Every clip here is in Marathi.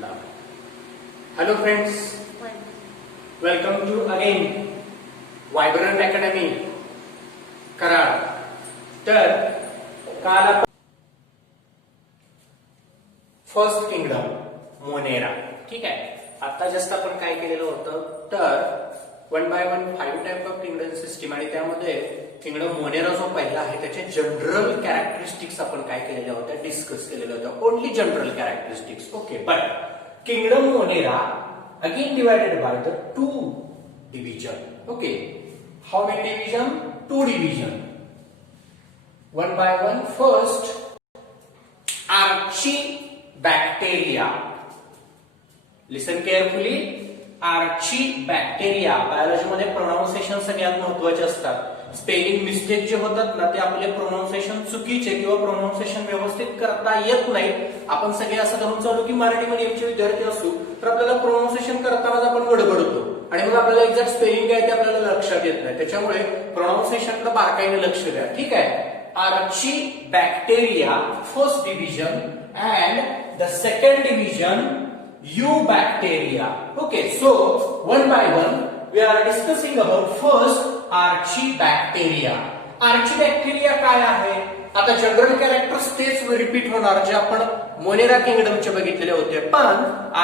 love. Hello friends, welcome to again Vibrant Academy Karad. तर काल फर्स्ट किंगडम मोनेरा, ठीक आहे. आता जस्ट आपण काय केलेलं होतं, तर 1 by 1 5 type of kingdom system आणि त्यामध्ये किंगडम मोनेरा जो पहिला आहे त्याचे जनरल कॅरेक्टरिस्टिक्स आपण काय केलेल्या होत्या, डिस्कस केलेल्या होत्या. Only general characteristics. Okay, but kingdom Monera again divided by the 2 division. Okay, how many division? 2 division. 1 by 1 first Archibacteria. Listen carefully. Archibacteria. Biology मध्ये प्रोनाउन्सिएशन सगळ्यात महत्त्वाचे असतात. स्पेलिंग मिस्टेक जे होतात ना ते आपले प्रोनाउन्सिएशन चुकीचे किंवा प्रोनाउन्सिएशन व्यवस्थित करता येत नाही. आपण सगळे असं धरून चालू की मराठी मीडियमचे विद्यार्थी असू तर आपल्याला प्रोनाउन्सिएशन करतानाच आपण गडबडतो आणि मग आपल्याला एक्झॅक्ट स्पेलिंग काय ते आपल्याला लक्षात येत नाही. त्याच्यामुळे प्रोनाउन्सिएशनला बारकाईने लक्ष द्या, ठीक आहे. Archibacteria, first division, and the second division, Eubacteria. Okay, so 1 by 1 we are discussing about first Archibacteria. Archibacteria काय आहे? आता जनरल कॅरेक्टर्स तेच रिपीट होणार जे आपण मोनेरा किंगडमचे बघितलेले होते, पण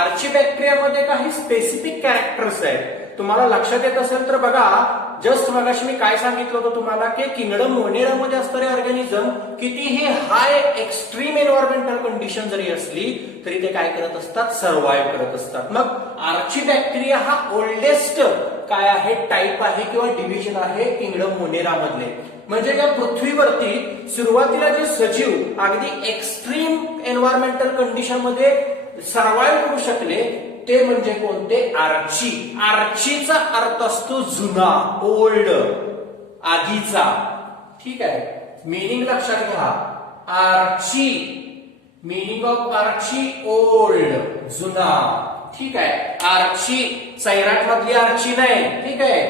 आर्चीबॅक्टेरिया मध्ये काही स्पेसिफिक कॅरेक्टर्स आहेत. तुम्हाला लक्षात येत असेल तर बघा, जस्ट मगाशी मी काय सांगितलं होतं तुम्हाला की किंगडम मोनेरा मध्ये असणारे ऑर्गॅनिझम कितीही हाय एक्स्ट्रीम एन्व्हायरमेंटल कंडिशन जरी असली तरी ते काय करत असतात, सर्व्हाइव्ह करत असतात. मग आर्चीबॅक्टेरिया हा ओल्डेस्ट काय आहे, टाईप आहे किंवा डिव्हिजन आहे किंगडम मोनेरा मधले. म्हणजे या पृथ्वीवरती सुरुवातीला जे सजीव अगदी एक्स्ट्रीम एन्व्हायरमेंटल कंडिशन मध्ये सर्व्हाइव्ह करू शकले ते म्हणजे कोणते? आर्ची. आर्चीचा अर्थ असतो जुना, ओल्ड, आधीचा, ठीक आहे. मीनिंग लक्षात घ्या. Archi, meaning of archi old, जुना, ठीक आहे. आर्ची सैराट मधली आर्ची नाही, ठीक आहे.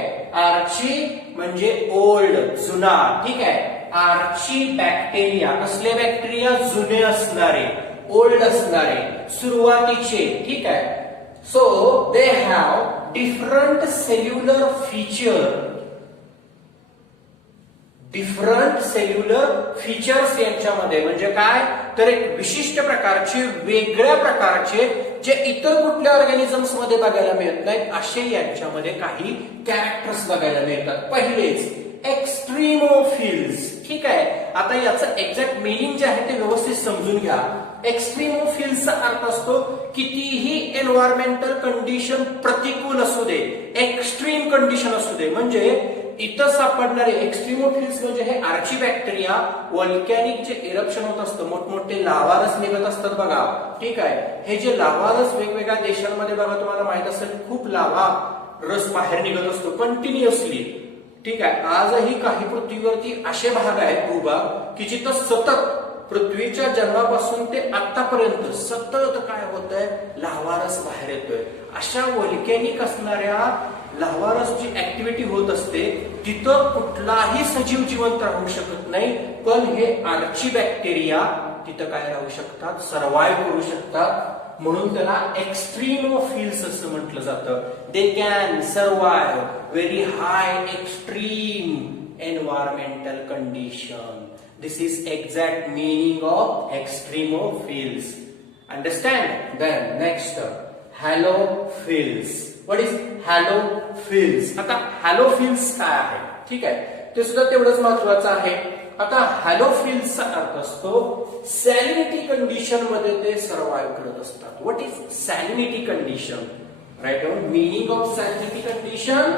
आर्ची म्हणजे ओल्ड, जुना, ठीक आहे. आर्ची बॅक्टेरिया कसले बॅक्टेरिया? जुने असणारे, ओल्ड असणारे, सुरुवातीचे, ठीक आहे. So they have different cellular feature. Different cellular features यांच्यामध्ये म्हणजे काय, तर एक विशिष्ट प्रकारचे, वेगळ्या प्रकारचे जे इतर कुठल्या ऑर्गॅनिझम्स मध्ये बघायला मिळत नाहीत असे यांच्यामध्ये काही कॅरेक्टर्स बघायला मिळतात. पहिलेच एक्स्ट्रीमोफिल्स, ठीक आहे. आता याचं एक्झॅक्ट मीनिंग जे आहे ते व्यवस्थित समजून घ्या. एक्स्ट्रीमोफिल्सचा अर्थ असतो कितीही एन्व्हायरमेंटल कंडिशन प्रतिकूल असू दे, एक्स्ट्रीम कंडिशन असू दे, म्हणजे इथं सापडणारे एक्स्ट्रीमोफिल्स म्हणजे हे आर्चीबॅक्टेरिया. व्हॉल्कॅनिक जे इरप्शन होत असतं, मोठमोठे लावारस निघत असतात बघा, ठीक आहे. हे जे लावारस वेगवेगळ्या देशांमध्ये बघा तुम्हाला माहित असेल खूप लावा रस बाहेर निघत असतो कंटिन्युअसली, ठीक आहे. आजही काही पृथ्वीवरती असे भाग आहेत, भूभाग की जिथं सतत पृथ्वीच्या जन्मापासून ते आतापर्यंत सतत काय होत आहे, लावारस बाहेर येतोय. अशा व्हॉल्कॅनिक असणाऱ्या लावारसची ऍक्टिव्हिटी होत असते तिथं कुठलाही सजीव जिवंत राहू शकत नाही, पण हे आर्चीबॅक्टेरिया तिथं काय राहू शकतात, सर्व्हाइव्ह करू शकतात. म्हणून त्याला एक्स्ट्रीमोफिल्स असं म्हटलं जातं. They can survive very high extreme environmental condition. This is exact meaning of extremophils. Understand? Then next, halophils. What is halophils? आता halophils काय आहे, ठीक आहे, ते सुद्धा तेवढंच महत्वाचं आहे. आता हॅलोफिल्सचा अर्थ असतो सॅलिनिटी कंडिशन मध्ये ते सर्व्हाइव्ह करत असतात. What is salinity condition? Right down meaning of salinity condition.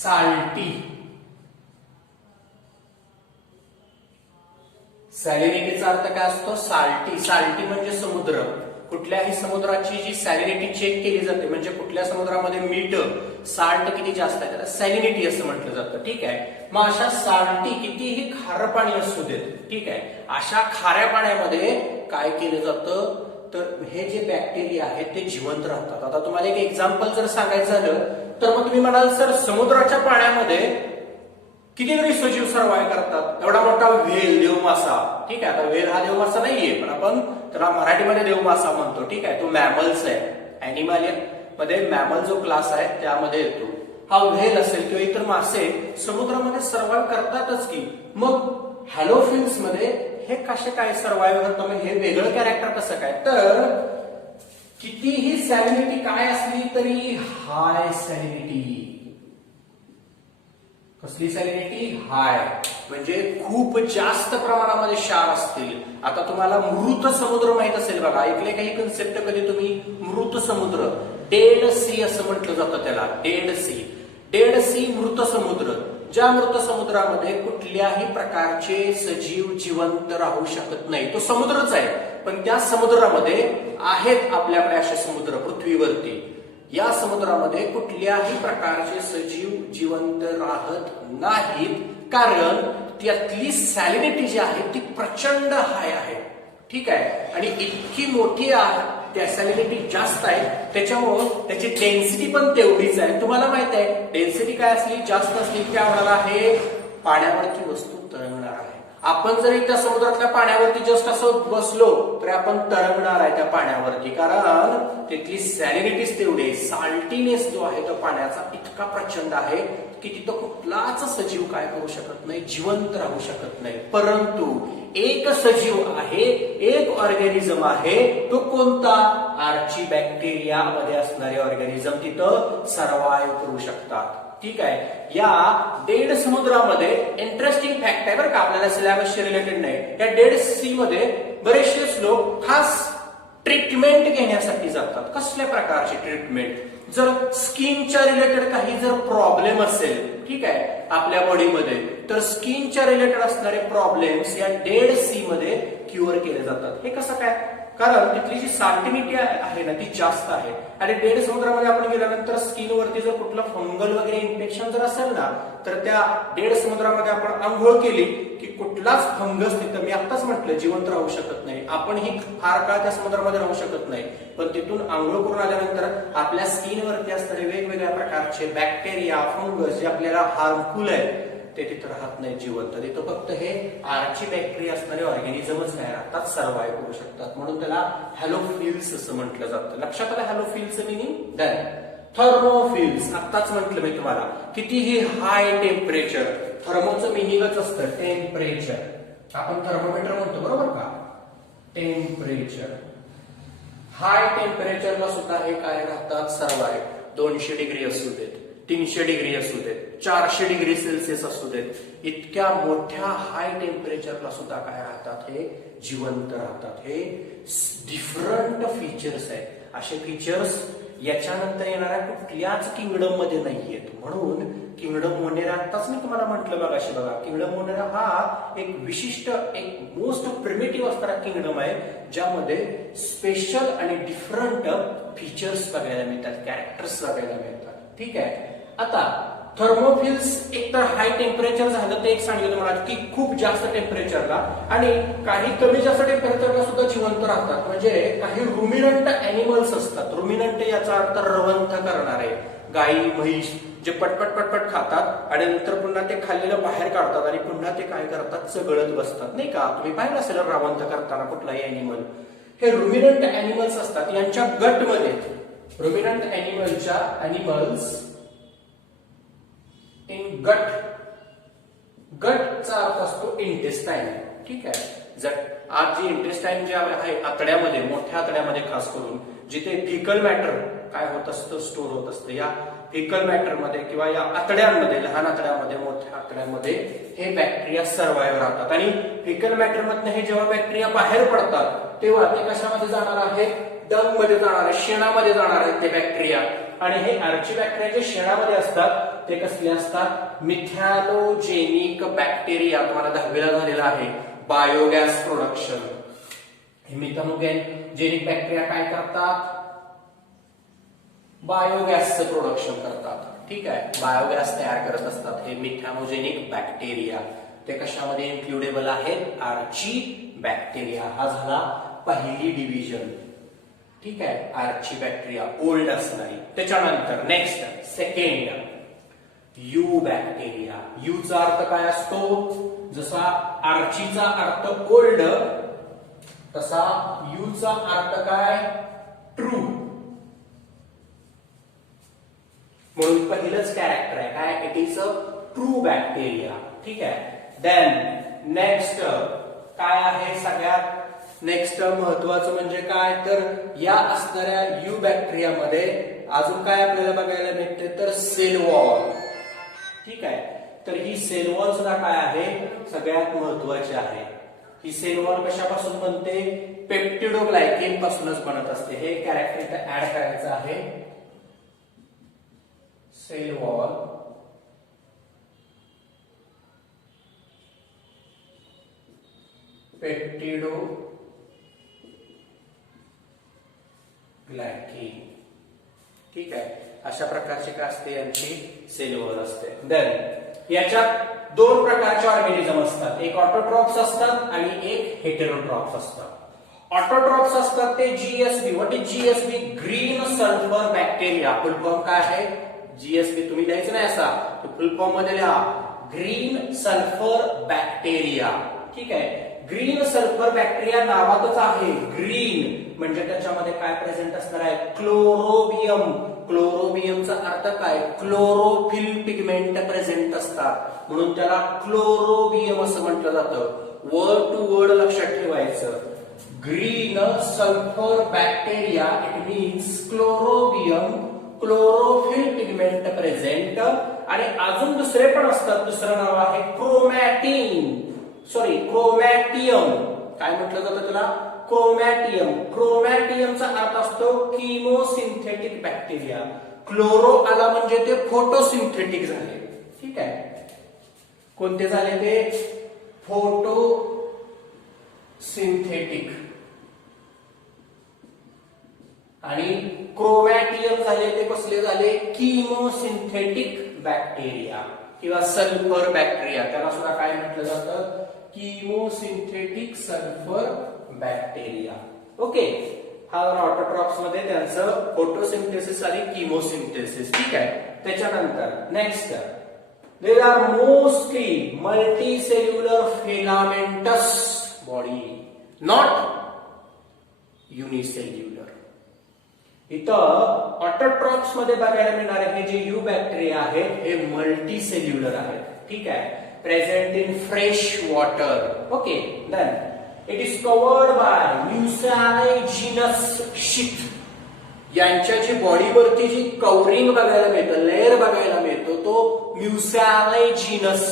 Salty. सॅलिनिटीचा अर्थ काय असतो? साल्टी. साल्टी म्हणजे समुद्र. कुठल्याही समुद्राची जी सॅलिनिटी चेक केली जाते म्हणजे कुठल्या समुद्रामध्ये मीठ, साल्ट किती जास्त आहे त्याला सॅलिनिटी असं म्हटलं जातं, ठीक आहे. मग अशा साल्टी कितीही खारं पाणी असू देत, ठीक आहे, अशा खाऱ्या पाण्यामध्ये काय केलं जातं, तर हे जे बॅक्टेरिया आहेत ते जिवंत राहतात. आता तुम्हाला एक एक्झाम्पल जर सांगायचं झालं तर मग तुम्ही म्हणाल सर समुद्राच्या पाण्यामध्ये कितीतरी सजीव सर्वाइव्ह करतात. एवढा मोठा व्हेल, देवमासा, ठीक आहे. आता व्हेल हा देवमासा नाहीये, पण आपण त्याला मराठीमध्ये देवमासा म्हणतो, ठीक आहे. तो मॅमल्स आहे, अॅनिमल मध्ये मॅमल जो क्लास आहे त्यामध्ये येतो. हा व्हेल असेल किंवा इतर मासे समुद्रामध्ये सर्वाइव्ह करतातच की. मग हॅलोफिल्स मध्ये हे कसे काय सर्वाइव्ह करतो, मग हे वेगळं कॅरेक्टर कसं काय? तर कितीही सॅलिनिटी काय असली तरी हाय सॅलिनिटी. कसली सॅलिनिटी? हाय, म्हणजे खूप जास्त प्रमाणामध्ये क्षार असतील. आता तुम्हाला मृत समुद्र माहित असेल बघा, ऐकले काही कन्सेप्ट कधी तुम्ही? मृत समुद्र, डेड सी असं म्हटलं जातं त्याला, डेड सी. डेड सी मृत समुद्र. ज्या मृत समुद्रामध्ये कुठल्याही प्रकारचे सजीव जिवंत राहू शकत नाही. तो समुद्रच आहे, पण त्या समुद्रामध्ये आहेत आपल्याकडे असे समुद्र पृथ्वीवरती. या समुद्रामध्ये कुठल्याही प्रकारचे सजीव जिवंत राहत नाहीत, कारण त्यातली सॅलिनिटी जी आहे ती प्रचंड हाय आहे, ठीक आहे. आणि इतकी मोठी त्या सॅलिनिटी जास्त आहे, त्याच्यामुळं त्याची डेन्सिटी पण तेवढीच आहे. तुम्हाला माहित आहे डेन्सिटी काय असली, जास्त असली काय होणार आहे? पाण्यावरची वस्तू तरंगणार आहे. आपण जरी त्या समुद्रातल्या पाण्यावरती जस्ट असं बसलो तरी आपण तरंगणार आहे त्या पाण्यावरती, कारण तिथली सॅलिनिटीच तेवढी आहे. साल्टीनेस जो आहे तो पाण्याचा इतका प्रचंड आहे की तिथं कुठलाच सजीव काय करू शकत नाही, जिवंत राहू शकत नाही. परंतु एक सजीव आहे, एक ऑर्गॅनिझम आहे. तो कोणता? आर्ची बॅक्टेरिया मध्ये असणारे ऑर्गॅनिझम तिथं सर्वाइव्ह करू शकतात, ठीक आहे. या डेड समुद्रामध्ये इंटरेस्टिंग फॅक्ट आहे बरं का, आपल्याला सिलेबसशी रिलेटेड नाही. या डेड सी मध्ये बरेचसे लोक खास ट्रीटमेंट घेण्यासाठी जातात. कसल्या प्रकारची ट्रीटमेंट? जर स्किनच्या रिलेटेड काही जर प्रॉब्लेम असेल, ठीक आहे, आपल्या बॉडीमध्ये, तर स्किनच्या रिलेटेड असणारे प्रॉब्लेम्स या डेड सी मध्ये क्युअर केले जातात. हे कसं काय? कारण तिथली जी साल्टिनिटी आहे ना ती जास्त आहे. आणि डेड समुद्रामध्ये आपण गेल्यानंतर स्किनवरती जर कुठलं फंगल वगैरे इन्फेक्शन जर असेल ना, तर त्या डेड समुद्रामध्ये आपण आंघोळ केली की कुठलाच फंगस तिथं, मी आताच म्हटलं, जिवंत राहू शकत नाही. आपणही फार काळ त्या समुद्रामध्ये राहू शकत नाही, पण तिथून आंघोळ करून आल्यानंतर आपल्या स्किनवरती असणारे वेगवेगळ्या प्रकारचे बॅक्टेरिया, फंगस जे आपल्याला हार्मफुल आहेत ते तिथं राहत नाही जिवंत. तिथं फक्त हे आर्ची बॅक्टेरिया असणारे ऑर्गॅनिझमच काय राहतात, सर्वाइव्ह करू शकतात. म्हणून त्याला हॅलोफिल्स असं म्हटलं जातं. लक्षात आलं हॅलोफिल्सचं मिनिंग? डन. थर्मोफिल्स आत्ताच म्हटलं मी तुम्हाला, कितीही हाय टेम्परेचर. थर्मोचं मिनिंगच असतं टेम्परेचर. आपण थर्मोमीटर म्हणतो बरोबर का? टेम्परेचर. हाय टेम्परेचरला सुद्धा हे काय राहतात, सर्वाइव्ह. 200 डिग्री असू देत, 300 डिग्री असू देत, 400 डिग्री सेल्सिअस असू देत, इतक्या मोठ्या हाय टेम्परेचरला सुद्धा काय राहतात, हे जिवंत राहतात. हे डिफरंट फीचर्स आहेत. असे फीचर्स याच्यानंतर येणाऱ्या कुठल्याच किंगडम मध्ये नाहीयेत. म्हणून किंगडम मोनेरा, आताच मी तुम्हाला म्हटलं बघाशी बघा, किंगडम मोनेरा हा एक विशिष्ट, एक मोस्ट प्रिमिटिव्ह असणारा किंगडम आहे, ज्यामध्ये स्पेशल आणि डिफरंट फीचर्स बघायला मिळतात, कॅरेक्टर्स बघायला मिळतात, ठीक आहे. आता थर्मोफिल्स एक तर हाय टेम्परेचर झालं, ते एक सांगितलं तुम्हाला की खूप जास्त टेम्परेचरला, आणि काही कमी जास्त टेम्परेचरला सुद्धा जिवंत राहतात. म्हणजे काही रुमिनंट अॅनिमल्स असतात. रुमिनंट याचा अर्थ रवंथ करणारे, गाई, म्हैस, जे पटपट पटपट खातात आणि नंतर पुन्हा ते खाल्लेलं बाहेर काढतात आणि पुन्हा ते काय करतात, चगळत बसतात, नाही का? तुम्ही पाहिलं असेल रवंथ करताना कुठलाही अॅनिमल. हे रुमिनंट अॅनिमल्स असतात. यांच्या गटमध्ये, रुमिनंट अॅनिमल्स इन गट, गटचा अर्थ असतो इंटेस्टाईन, ठीक आहे. जर आज जी इंटेस्टाईन जे आहे आतड्यामध्ये, मोठ्या आतड्यामध्ये खास करून, जिथे फिकल मॅटर काय होत असतं, स्टोर होत असतं, या फिकल मॅटर मध्ये किंवा या आतड्यांमध्ये, लहान आतड्यामध्ये, मोठ्या आतड्यामध्ये हे बॅक्टेरिया सर्वाइव्ह राहतात. आणि फिकल मॅटर मधनं हे जेव्हा बॅक्टेरिया बाहेर पडतात तेव्हा ते कशामध्ये जाणार आहेत, डंग मध्ये जाणार आहे, शेणामध्ये जाणार आहेत ते बॅक्टेरिया. आणि हे आर्ची बॅक्टेरिया जे शेणामध्ये असतात ते कसले असतात, मिथॅनोजेनिक बॅक्टेरिया. तुम्हाला 10वीला झालेला आहे बायोगॅस प्रोडक्शन. हे मिथॅनोजेनिक बॅक्टेरिया काय करतात, बायोगॅसचं प्रोडक्शन करतात, ठीक आहे. बायोगॅस तयार करत असतात हे मिथॅनोजेनिक बॅक्टेरिया. ते कशामध्ये इन्क्लुडेबल आहेत, आर्ची बॅक्टेरिया. हा झाला पहिली डिव्हिजन, ठीक आहे, आर्ची बॅक्टेरिया ओल्ड असणारी. त्याच्यानंतर नेक्स्ट सेकंड यू बॅक्टेरिया. यूचा अर्थ काय असतो? जसा आर्चीचा अर्थ ओल्ड, तसा यूचा अर्थ काय? ट्रू. म्हणून पहिलंच कॅरेक्टर आहे काय? It is a true bacteria. ठीक आहे. देन नेक्स्ट काय आहे? सगळ्यात नेक्स्ट महत्वाचं म्हणजे काय? तर या असणाऱ्या यू बॅक्टेरियामध्ये अजून काय आपल्याला बघायला मिळते? तर सेल वॉल. ठीक आहे. तर ही सेल वॉल सुद्धा काय आहे? सगळ्यात महत्वाची आहे. ही सेल वॉल कशापासून बनते? पेप्टिडोग्लायकेन पासूनच बनत असते. हे कॅरेक्टर इथे ऍड करायचं आहे. Cell wall peptidoglycan. ठीक आहे. अशा प्रकारची काय असते? यांची सेल वॉल असते. देन याच्यात दोन प्रकारचे ऑर्गॅनिझम असतात. एक ऑटोट्रॉप्स असतात आणि एक हेटेरोट्रॉप्स असतात. ऑटोट्रॉप्स असतात ते GSB. What is GSB? Green sulphur bacteria. Full form काय आहे? जीएसबी. तुम्ही द्यायचं नाही असा, फुल फॉर्म मध्ये लिहा ग्रीन सल्फर बॅक्टेरिया. ठीक आहे. ग्रीन सल्फर बॅक्टेरिया नावातच आहे ग्रीन, म्हणजे त्याच्यामध्ये काय प्रेझेंट असणार आहे? क्लोरोबियम. क्लोरोबियमचा अर्थ काय? क्लोरोफिल पिगमेंट प्रेझेंट असतात, म्हणून त्याला क्लोरोबियम असं म्हटलं जातं. वर्ड टू वर्ड लक्षात ठेवायचं. Green sulphur bacteria it means chlorobium, chlorophyll pigment present. आणि अजून दुसरे पण असतात. दुसरं नाव आहे क्रोमॅटिन, सॉरी क्रोमॅटियम. काय म्हटलं जातं त्याला? क्रोमॅटियम. क्रोमॅटियमचा अर्थ असतो किमोसिंथेटिक बॅक्टेरिया. क्लोरो आला म्हणजे ते फोटोसिंथेटिक झाले. ठीक आहे. कोणते झाले ते? फोटोसिंथेटिक. आणि क्रोमॅटियम झाले ते कसले झाले? किमोसिंथेटिक बॅक्टेरिया किंवा सल्फर बॅक्टेरिया. त्याला सुद्धा काय म्हटलं जातं? किमोसिंथेटिक सल्फर बॅक्टेरिया. ओके. हा ऑटोट्रॉप्स मध्ये त्यांचं फोटोसिंथेसिस आणि किमोसिंथेसिस. ठीक आहे. त्याच्यानंतर next there are mostly multicellular filamentous body, not unicellular. इथं ऑटोट्रॉप्स मध्ये बघायला मिळणारे हे जे यू बॅक्टेरिया आहेत हे मल्टीसेल्युलर आहेत. ठीक आहे. Present in fresh water. Okay. Then it is covered by mucilaginous sheath. यांच्या जी बॉडीवरती जी कवरिंग बघायला मिळतं, लेअर बघायला मिळतो, तो म्युसॅलिजिनस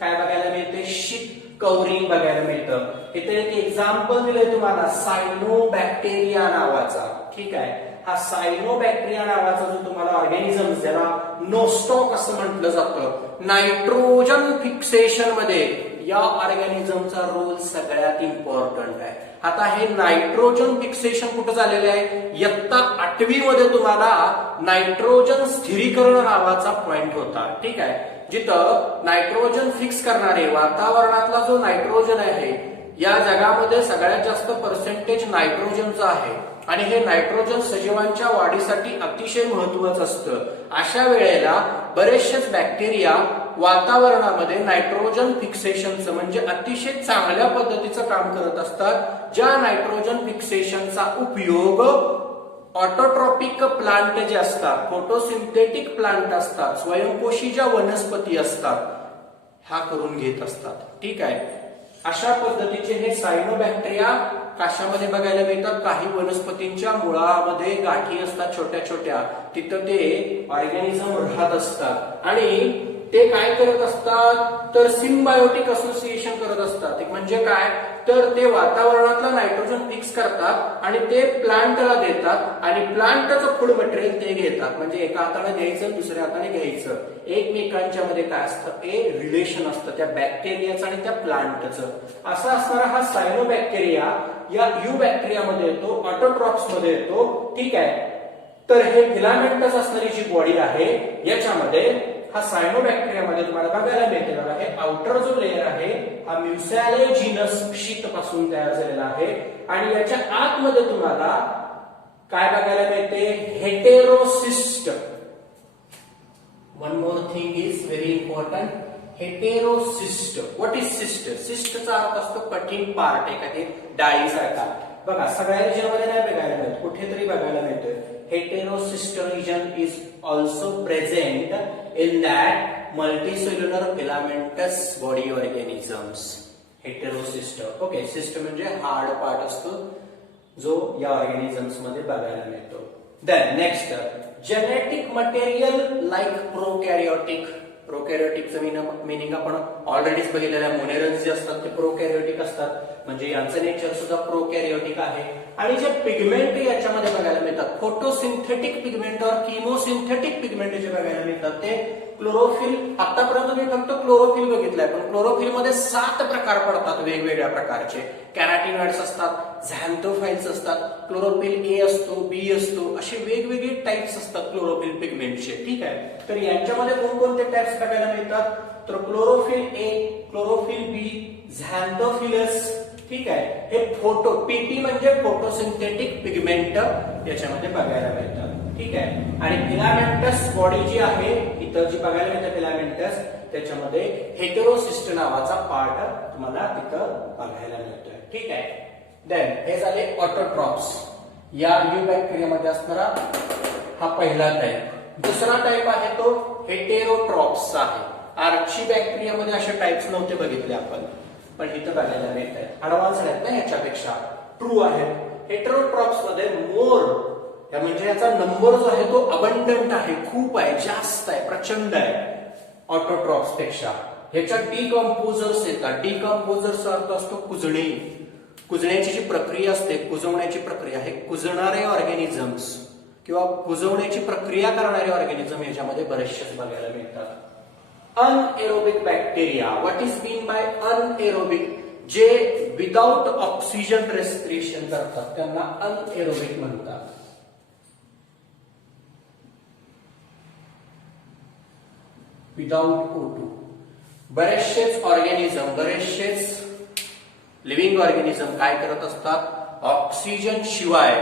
काय बघायला मिळते? शीथ कवरिंग बघायला मिळतं. इथे एक एक्झाम्पल दिलंय तुम्हाला सायनोबॅक्टेरिया नावाचा. ठीक आहे. हा सायनोबॅक्टेरिया नावाचा जो तुम्हाला ऑर्गॅनिझम, ज्याला नोस्टॉक असं म्हटलं जातं, नायट्रोजन फिक्सेशन मध्ये या ऑर्गॅनिझमचा रोल सगळ्यात इम्पॉर्टंट आहे. आता हे नायट्रोजन फिक्सेशन कुठं झालेलं आहे? इयत्ता 8वी मध्ये तुम्हाला नायट्रोजन स्थिरीकरण नावाचा पॉइंट होता. ठीक आहे. जिथं नायट्रोजन फिक्स करणारे, वातावरणातला जो नायट्रोजन आहे, या जगामध्ये सगळ्यात जास्त पर्सेंटेज नायट्रोजनचं आहे आणि हे नायट्रोजन सजीवांच्या वाढीसाठी अतिशय महत्वाचं असतं. अशा वेळेला बरेचसेच बॅक्टेरिया वातावरणामध्ये नायट्रोजन फिक्सेशनचं म्हणजे अतिशय चांगल्या पद्धतीचं काम करत असतात, ज्या नायट्रोजन फिक्सेशनचा उपयोग ऑटोट्रॉपिक प्लांट जे असतात, फोटोसिंथेटिक प्लांट असतात, स्वयंपोषी ज्या वनस्पती असतात, हा करून घेत असतात. ठीक आहे. अशा पद्धतीचे हे सायनोबॅक्टेरिया कशामध्ये बघायला मिळतात? काही वनस्पतींच्या मुळामध्ये गाठी असतात छोट्या छोट्या, तिथं ते ऑर्गॅनिझम राहत असतात आणि ते काय करत असतात? तर सिम्बायोटिक असोसिएशन करत असतात. एक म्हणजे काय? तर ते वातावरणातला नायट्रोजन फिक्स करतात आणि ते प्लांटला देतात आणि प्लांटचं फूड मटेरियल ते घेतात. म्हणजे एका हाताने द्यायचं, दुसऱ्या हाताने घ्यायचं. एकमेकांच्या मध्ये काय असतं? ए रिलेशन असतं त्या बॅक्टेरियाचं आणि त्या प्लांटचं. असा असणारा हा सायनोबॅक्टेरिया या यू बॅक्टेरियामध्ये येतो, ऑटोट्रॉप्स मध्ये येतो. ठीक आहे. तर हे फिलामेंटस असणारी जी बॉडी आहे याच्यामध्ये हा सायनोबॅक्टेरियामध्ये तुम्हाला बघायला मिळते. बघा, हे आउटर जो लेअर आहे हा म्युसॅलिजिनस शीथ पासून तयार झालेला आहे आणि याच्या आतमध्ये तुम्हाला काय बघायला मिळते? Heterocyst. One more thing is very important, heterocyst. What is cyst? सिस्टचा अर्थ असतो कठीण पार्ट, एखादी डाळीसारखा. बघा सगळ्या रिजनमध्ये नाही बघायला मिळत, कुठेतरी बघायला मिळतोय. Heterocyst region is also present in that multicellular filamentous body organisms. Heterocyst. Okay, cyst म्हणजे हार्ड पार्ट असतो जो या ऑर्गॅनिझम्स मध्ये बघायला मिळतो. Then next, genetic material like prokaryotic. प्रोकॅरियोटिकचं मिनिंग आपण ऑलरेडीच बघितलेलं आहे. मोनेरन्स जे असतात ते प्रोकॅरियोटिक असतात, म्हणजे यांचं नेचर सुद्धा प्रोकॅरियोटिक आहे. आणि जे पिगमेंट याच्यामध्ये बघायला मिळतात, फोटोसिंथेटिक पिगमेंट और किमोसिंथेटिक पिगमेंट जे बघायला मिळतात ते क्लोरोफिल. आतापर्यंत मी फक्त क्लोरोफिल बघितलंय, पण क्लोरोफिल मध्ये 7 प्रकार पडतात वेगवेगळ्या प्रकारचे. कॅराटिनॉइड्स असतात, झॅन्थोफाइल्स असतात, क्लोरोफिल ए असतो, बी असतो, असे वेगवेगळे टाइप्स असतात क्लोरोफिल पिगमेंटचे. ठीक आहे, तर यांच्यामध्ये कोणकोणते टाइप्स बघायला मिळतात? तर क्लोरोफिल ए, क्लोरोफिल बी, झॅन्थोफिलस. ठीक आहे, हे फोटो पीपी म्हणजे फोटोसिंथेटिक पिगमेंट याच्यामध्ये बघायला मिळतात. ठीक आहे, आणि फिलामेंटस बॉडी जी आहे इथं जी बघायला मिळते फिलामेंटस, त्याच्यामध्ये हेटेरोसिस्ट नावाचा पार्ट तुम्हाला तिथं बघायला मिळतोय. ठीक आहे, देन हे झाले ऑटोट्रॉप्स. या बॅक्टेरियामध्ये असणारा हा पहिला टाइप. दुसरा टाइप आहे तो हेटेरोट्रॉप्स आहे. आर्ची बॅक्टेरियामध्ये असे टाइप्स नव्हते बघितले आपण, पण इथं बघायला मिळत आहेत. ऍडव्हान्स आहेत ना याच्यापेक्षा, ट्रू आहेत. हेटेरोट्रॉप्स मध्ये मोर म्हणजे याचा नंबर जो आहे तो अबंडंट आहे, खूप आहे, जास्त आहे, प्रचंड आहे ऑटोट्रॉप्स पेक्षा. ह्याच्यात डिकम्पोजर्स येतात. डिकम्पोजर्सचा अर्थ असतो कुजणे. कुजण्याची जी प्रक्रिया असते, कुजवण्याची प्रक्रिया, हे कुजणारे ऑर्गॅनिझम्स किंवा कुजवण्याची प्रक्रिया करणारे ऑर्गॅनिझम याच्यामध्ये बरेचसे बघायला मिळतात. Anaerobic bacteria. What is mean by anaerobic? जे विदाउट ऑक्सिजन रेस्पिरेशन करतात त्यांना अनएरोबिक म्हणतात. Without O2. बरेचसेच ऑर्गॅनिझम, बरेचसेच लिव्हिंग ऑर्गॅनिझम काय करत असतात? ऑक्सिजन शिवाय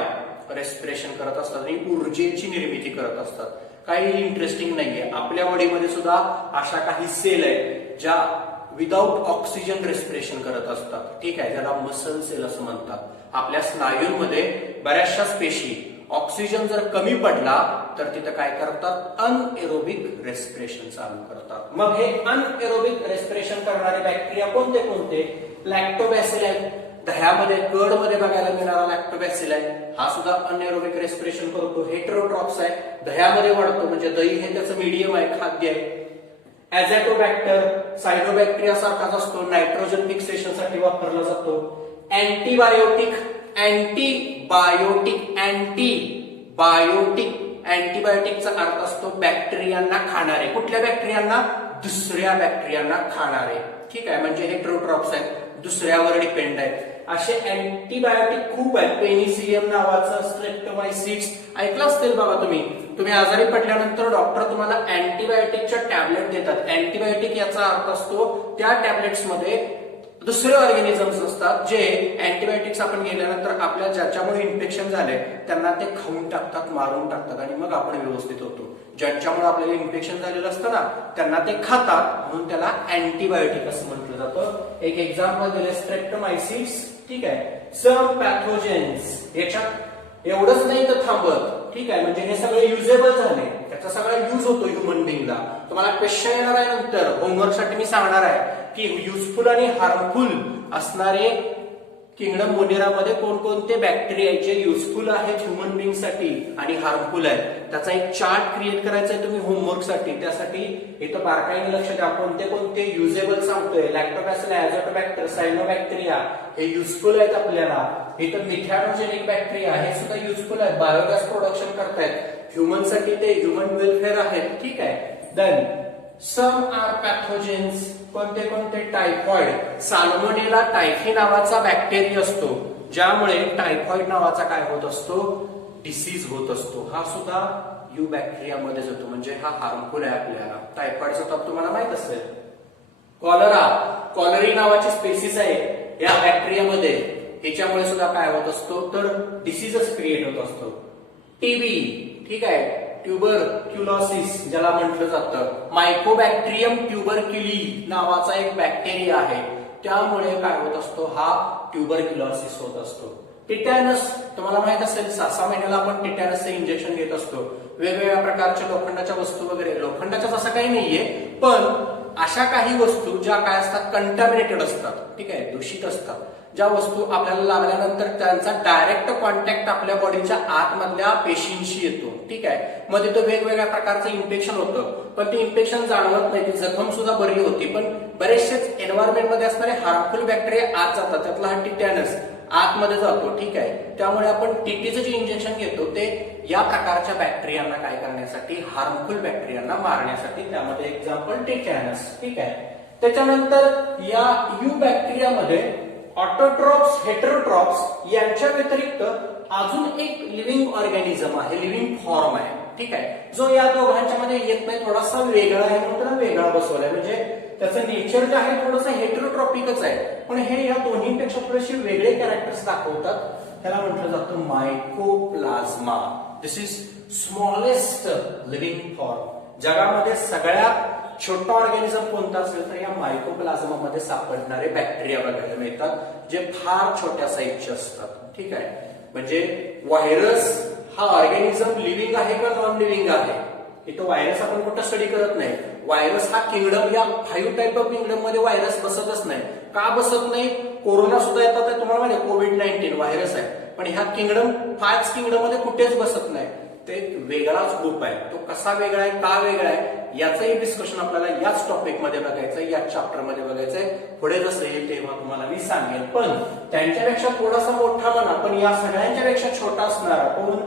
रेस्पिरेशन करत असतात आणि ऊर्जेची निर्मिती करत असतात. काही इंटरेस्टिंग नाहीये, आपल्या बॉडीमध्ये सुद्धा अशा काही सेल आहेत ज्या विदाउट ऑक्सिजन रेस्पिरेशन करत असतात. ठीक आहे, ज्याला मसल सेल असं म्हणतात. आपल्या स्नायूंमध्ये बऱ्याचशा पेशी ऑक्सिजन जर कमी पडला तर तिथं काय करतात? अनएरोबिक रेस्पिरेशन चालू करतात. मग हे अनएरोबिक रेस्पिरेशन करणारे बॅक्टेरिया कोणते कोणते? लॅक्टोबॅसिल आहे. दह्यामध्ये, कर्डमध्ये बघायला मिळणारा लॅक्टोबॅसिल आहे, हा सुद्धा अनएरोबिक रेस्पिरेशन करतो. हेटेरोट्रॉप्स आहे, दह्यामध्ये वाढतो, म्हणजे दही हे त्याचं मीडियम आहे, खाद्य आहे. ॲझॅटोबॅक्टर सायनोबॅक्टेरिया सारखाच असतो, नायट्रोजन फिक्सेशनसाठी वापरला जातो. अँटीबायोटिक, अँटीबायोटिकचा अर्थ असतो बॅक्टेरियांना खाणारे. कुठल्या बॅक्टेरियांना? दुसऱ्या बॅक्टेरियांना खाणारे. ठीक आहे, म्हणजे हेटेरोट्रॉप्स आहेत, दुसऱ्यावर डिपेंड आहेत. असे अँटीबायोटिक खूप आहेत. पेनिसिलियम नावाचं, स्ट्रेप्टोमायसिट्स ऐकलं असतील बाबा तुम्ही आजारी पडल्यानंतर डॉक्टर तुम्हाला अँटीबायोटिकच्या टॅबलेट देतात. अँटीबायोटिक याचा अर्थ असतो त्या टॅबलेट्स मध्ये दुसरे ऑर्गॅनिझम्स असतात जे अँटीबायोटिक्स आपण गेल्यानंतर आपल्या ज्याच्यामुळे इन्फेक्शन झाले त्यांना ते खाऊन टाकतात, मारून टाकतात आणि मग आपण व्यवस्थित होतो. ज्यांच्यामुळे आपल्याला इन्फेक्शन झालेलं असतं ना त्यांना ते खातात, म्हणून त्याला अँटीबायोटिक असं म्हटलं जातं. एक एक्झाम्पल दिले स्ट्रेप्टोमायसिट्स. ठीक आहे, सम पॅथोजेन्स. याच्यात एवढंच नाही तर थांबत. ठीक आहे, म्हणजे हे सगळे युजेबल झाले, त्याचा सगळा युज होतो ह्युमन बिंगला. तुम्हाला क्वेश्चन येणार आहे नंतर होमवर्कसाठी, मी सांगणार आहे की युजफुल आणि हार्मफुल असणारे किंगडम मोनेरामध्ये कोणकोणते बॅक्टेरिया आहेत जे युजफुल आहेत ह्युमन बिंग साठी आणि हार्मफुल आहेत. त्याचा एक चार्ट क्रिएट करायचा आहे तुम्ही होमवर्कसाठी. त्यासाठी इथं बारकाईने लक्ष द्या, कोणते कोणते युजेबल सांगतोय. लॅक्टोबॅसिल, ॲझॅटोबॅक्टर, सायनोबॅक्टेरिया हे युजफुल आहेत आपल्याला. इथं मिथॅनोजेनिक बॅक्टेरिया हे सुद्धा युजफुल आहेत, बायोगॅस प्रोडक्शन करतायत. ह्युमन साठी ते ह्युमन वेलफेअर आहेत. ठीक आहे, देन सम आर पॅथोजेन्स. कोणते कोणते? टायफॉइड. साल्मोनेला टायफी नावाचा बॅक्टेरिया असतो ज्यामुळे टायफॉइड नावाचा काय होत असतो? डिसीज होत असतो. हा सुद्धा यू बॅक्टेरियामध्ये जातो, म्हणजे हा हार्मफुल आहे आपल्याला. टायफॉइडचा तर तुम्हाला माहित असेल. कॉलरा, कॉलरी नावाची स्पेसिस आहे या बॅक्टेरियामध्ये, ह्याच्यामुळे सुद्धा काय होत असतो? तर डिसीजच क्रिएट होत असतो. टीबी. ठीक आहे, ट्युबरक्युलोसिस ज्याला म्हटलं जातं, मायकोबॅक्टेरियम ट्युबरक्युली नावाचा एक बॅक्टेरिया आहे, त्यामुळे काय होत असतो, हा ट्युबरक्युलोसिस होत असतो. टिटॅनस तुम्हाला माहित असेल, 6 महिन्याला आपण टिटॅनसचे इंजेक्शन घेत असतो. वेगवेगळ्या प्रकारच्या लोखंडाच्या वस्तू वगैरे, लोखंडाच्याच असं काही नाहीये, पण अशा काही वस्तू ज्या काय असतात, कंटॅमिनेटेड असतात, ठीक आहे, दूषित असतात, ज्या वस्तू आपल्याला लागल्यानंतर त्यांचा डायरेक्ट कॉन्टॅक्ट आपल्या बॉडीच्या आतमधल्या पेशींशी येतो, ठीक आहे, मग तिथं वेगवेगळ्या प्रकारचं इन्फेक्शन होतं, पण ते इन्फेक्शन जाणवत नाही, ती जखम सुद्धा बरी होती, पण बरेचसेच एन्व्हायरमेंट मध्ये असणारे हार्मफुल बॅक्टेरिया आत जातात, त्यातला हा टिटॅनस आतमध्ये जातो, ठीक आहे. त्यामुळे आपण टीटीचं जे इंजेक्शन घेतो ते या प्रकारच्या बॅक्टेरियांना काय करण्यासाठी, हार्मफुल बॅक्टेरियांना मारण्यासाठी, त्यामध्ये एक्झाम्पल टिटॅनस, ठीक आहे. त्याच्यानंतर या यू बॅक्टेरियामध्ये ऑटोट्रॉप्स, हेटेरोट्रॉप्स यांच्या व्यतिरिक्त अजून एक लिव्हिंग ऑर्गॅनिझम आहे, लिव्हिंग फॉर्म आहे, ठीक आहे, जो या दोघांच्या मध्ये येत नाही, थोडासा वेगळा आहे, म्हणून त्याला वेगळा बसवलाय. म्हणजे त्याचं नेचर जे आहे थोडंसं हेटेरोट्रॉपिकच आहे, पण हे या दोन्हीपेक्षा थोडेसे वेगळे कॅरेक्टर्स दाखवतात. त्याला म्हटलं जातं मायकोप्लाझ्मा. दिस इज स्मॉलेस्ट लिव्हिंग फॉर्म. जगामध्ये सगळ्यात छोटा ऑर्गॅनिझम कोणता असेल तर या मायकोप्लाझ्मा मध्ये सापडणारे बॅक्टेरिया बघायला मिळतात, जे फार छोट्या साईजचे असतात, ठीक आहे. म्हणजे व्हायरस हा ऑर्गॅनिझम लिव्हिंग आहे का नॉन लिव्हिंग आहे, इथं व्हायरस आपण कुठं स्टडी करत नाही. व्हायरस हा किंगडम, या 5 टाईप ऑफ किंगडम मध्ये व्हायरस बसतच नाही. का बसत नाही? कोरोना सुद्धा येतात, तुम्हाला माहिती कोविड-19 व्हायरस आहे, पण ह्या किंगडम 5 किंगडम मध्ये कुठेच बसत नाही. ते एक वेगळाच ग्रुप आहे. तो कसा वेगळा आहे, का वेगळा आहे, याचंही डिस्कशन आपल्याला याच टॉपिक मध्ये बघायचंय, याच चॅप्टर मध्ये बघायचंय. पुढे जसं येईल तेव्हा तुम्हाला मी सांगेल. पण त्यांच्यापेक्षा थोडासा मोठा म्हणा, पण या सगळ्यांच्या पेक्षा छोटा असणारा कोण,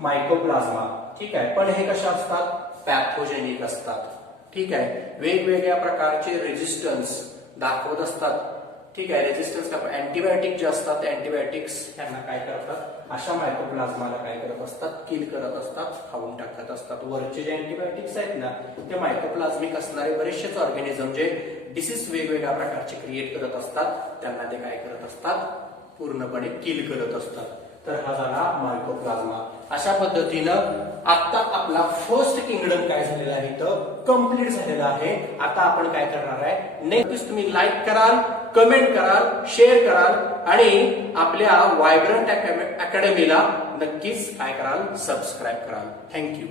मायकोप्लाझ्मा, ठीक आहे. पण हे कशा असतात, पॅथोजेनिक असतात, ठीक आहे. वेगवेगळ्या प्रकारचे रेजिस्टन्स दाखवत असतात, ठीक आहे. रेजिस्टन्स अँटीबायोटिक जे असतात, अँटीबायोटिक्स यांना काय करतात, अशा मायकोप्लाझ्माला काय करत असतात, किल करत असतात, खाऊन टाकत असतात. वरचे जे अँटीबायोटिक्स आहेत ना, ते मायकोप्लाझ्मिक असणारे बरेचसेच ऑर्गॅनिझम जे डिसीज वेगवेगळ्या प्रकारचे क्रिएट करत असतात, त्यांना ते काय करत असतात, पूर्णपणे किल करत असतात. तर हा झाला मायकोप्लाझ्मा. अशा पद्धतीनं आता आपला फर्स्ट किंगडम काय झालेला आहे तर कंप्लीट झालेला आहे. आता आपण काय करणार आहे, नेक्स्ट तुम्ही लाईक कराल, कमेंट कराल, शेअर कराल आणि आपल्या वायब्रंट अकॅडमीला नक्कीच काय कराल, सबस्क्राईब कराल. थँक्यू.